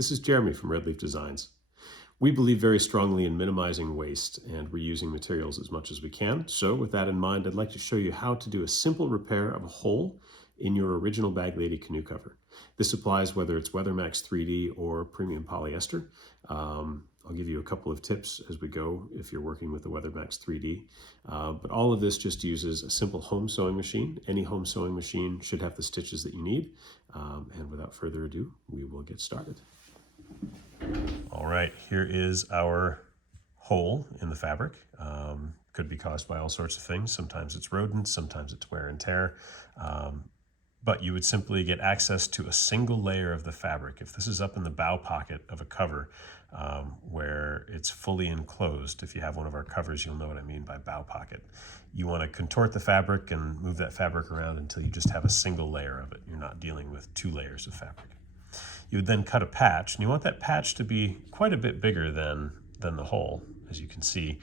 This is Jeremy from Red Leaf Designs. We believe very strongly in minimizing waste and reusing materials as much as we can. So with that in mind, I'd like to show you how to do a simple repair of a hole in your original Bag Lady canoe cover. This applies whether it's WeatherMax 3D or premium polyester. I'll give you a couple of tips as we go if you're working with the WeatherMax 3D. But all of this just uses a simple home sewing machine. Any home sewing machine should have the stitches that you need. And without further ado, we will get started. All right, here is our hole in the fabric. Could be caused by all sorts of things. Sometimes it's rodents, sometimes it's wear and tear. But you would simply get access to a single layer of the fabric. If this is up in the bow pocket of a cover where it's fully enclosed, if you have one of our covers, you'll know what I mean by bow pocket. You want to contort the fabric and move that fabric around until you just have a single layer of it. You're not dealing with two layers of fabric. You would then cut a patch, and you want that patch to be quite a bit bigger than the hole, as you can see.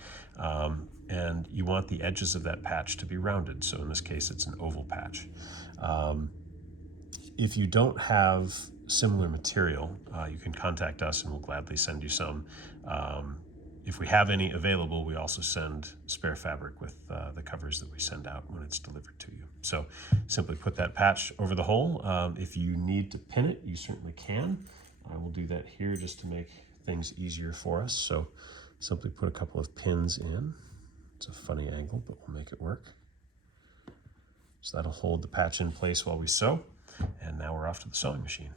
And you want the edges of that patch to be rounded. So in this case, it's an oval patch. If you don't have similar material, you can contact us and we'll gladly send you some. If we have any available, we also send spare fabric with the covers that we send out when it's delivered to you. So simply put that patch over the hole. If you need to pin it, you certainly can. I will do that here just to make things easier for us. So simply put a couple of pins in. It's a funny angle, but we'll make it work. So that'll hold the patch in place while we sew. And now we're off to the sewing machine.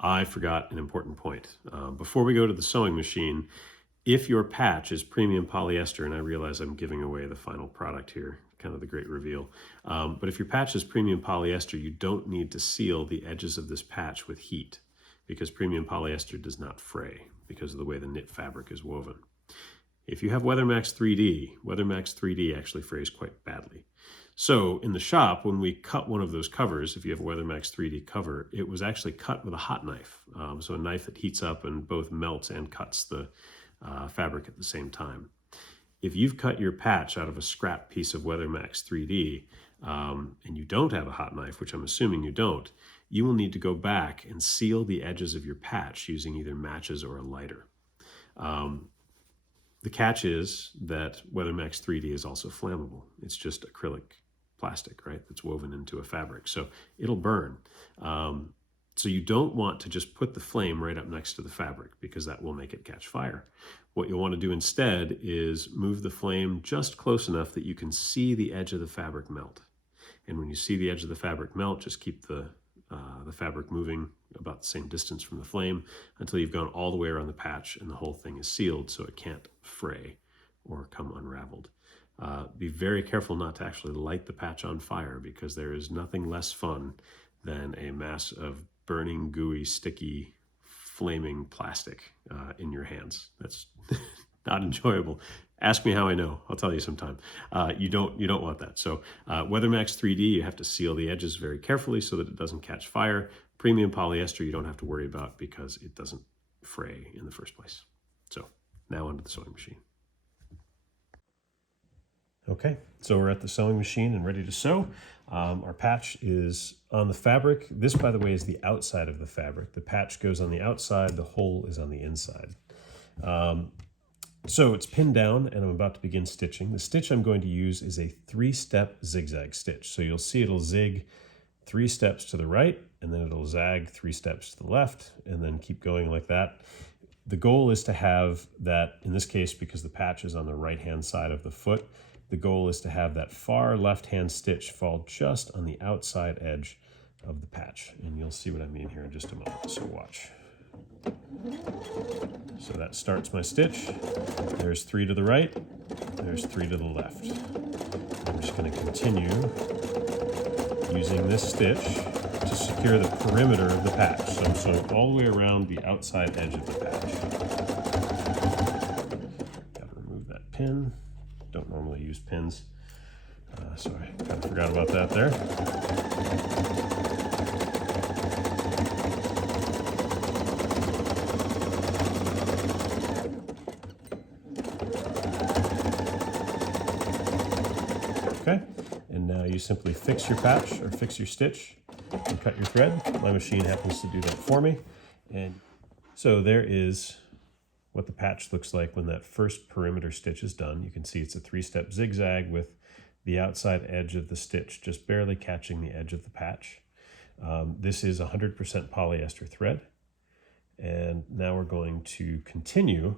I forgot an important point. Before we go to the sewing machine, if your patch is premium polyester, and I realize I'm giving away the final product here, kind of the great reveal, but if your patch is premium polyester, you don't need to seal the edges of this patch with heat because premium polyester does not fray because of the way the knit fabric is woven. If you have WeatherMax 3D, WeatherMax 3D actually frays quite badly. So in the shop, when we cut one of those covers, if you have a WeatherMax 3D cover, it was actually cut with a hot knife. So a knife that heats up and both melts and cuts the fabric at the same time. If you've cut your patch out of a scrap piece of WeatherMax 3D and you don't have a hot knife, which I'm assuming you don't, you will need to go back and seal the edges of your patch using either matches or a lighter. The catch is that WeatherMax 3D is also flammable. It's just acrylic plastic, right, that's woven into a fabric. So it'll burn. So you don't want to just put the flame right up next to the fabric because that will make it catch fire. What you'll want to do instead is move the flame just close enough that you can see the edge of the fabric melt. And when you see the edge of the fabric melt, just keep the fabric moving about the same distance from the flame until you've gone all the way around the patch and the whole thing is sealed so it can't fray or come unraveled. Be very careful not to actually light the patch on fire because there is nothing less fun than a mass of burning, gooey, sticky, flaming plastic in your hands. That's not enjoyable. Ask me how I know. I'll tell you sometime. You don't want that. So WeatherMax 3D, you have to seal the edges very carefully so that it doesn't catch fire. Premium polyester, you don't have to worry about because it doesn't fray in the first place. So now onto the sewing machine. Okay, so we're at the sewing machine and ready to sew. Our patch is on the fabric. This, by the way, is the outside of the fabric. The patch goes on the outside, the hole is on the inside. So it's pinned down and I'm about to begin stitching. The stitch I'm going to use is a 3-step zigzag stitch. So you'll see it'll zig 3 steps to the right and then it'll zag 3 steps to the left and then keep going like that. The goal is to have that, in this case, because the patch is on the right-hand side of the foot, the goal is to have that far left-hand stitch fall just on the outside edge of the patch. And you'll see what I mean here in just a moment, so watch. So that starts my stitch. There's 3 to the right, there's 3 to the left. I'm just going to continue using this stitch to secure the perimeter of the patch. So I'm sewing all the way around the outside edge of the patch. Got to remove that pin. Don't normally use pins, so I kind of forgot about that there. Okay, and now you simply fix your patch or fix your stitch and cut your thread. My machine happens to do that for me. And so there is what the patch looks like when that first perimeter stitch is done. You can see it's a 3-step zigzag with the outside edge of the stitch just barely catching the edge of the patch. This is 100% polyester thread. And now we're going to continue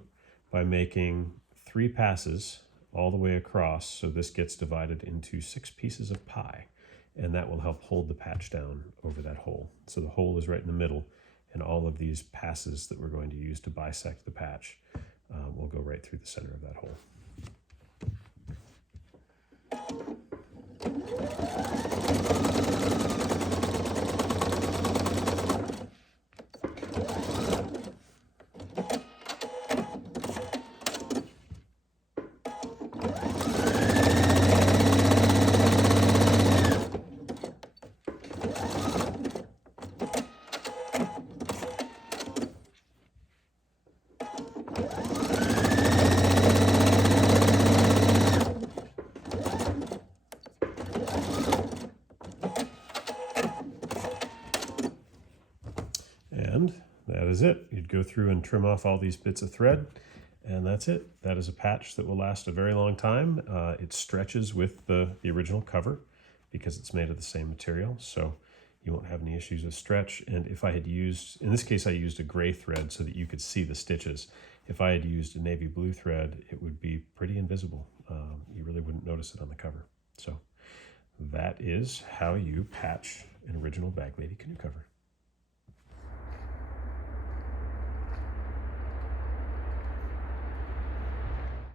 by making 3 passes all the way across, so this gets divided into 6 pieces of pie, and that will help hold the patch down over that hole. So the hole is right in the middle, and all of these passes that we're going to use to bisect the patch will go right through the center of that hole. And that is it. You'd go through and trim off all these bits of thread, and that's it. That is a patch that will last a very long time. It stretches with the original cover because it's made of the same material, so you won't have any issues with stretch. And if I had used, in this case I used a gray thread so that you could see the stitches. If I had used a navy blue thread, it would be pretty invisible. You really wouldn't notice it on the cover. So that is how you patch an original Bag Lady canoe cover.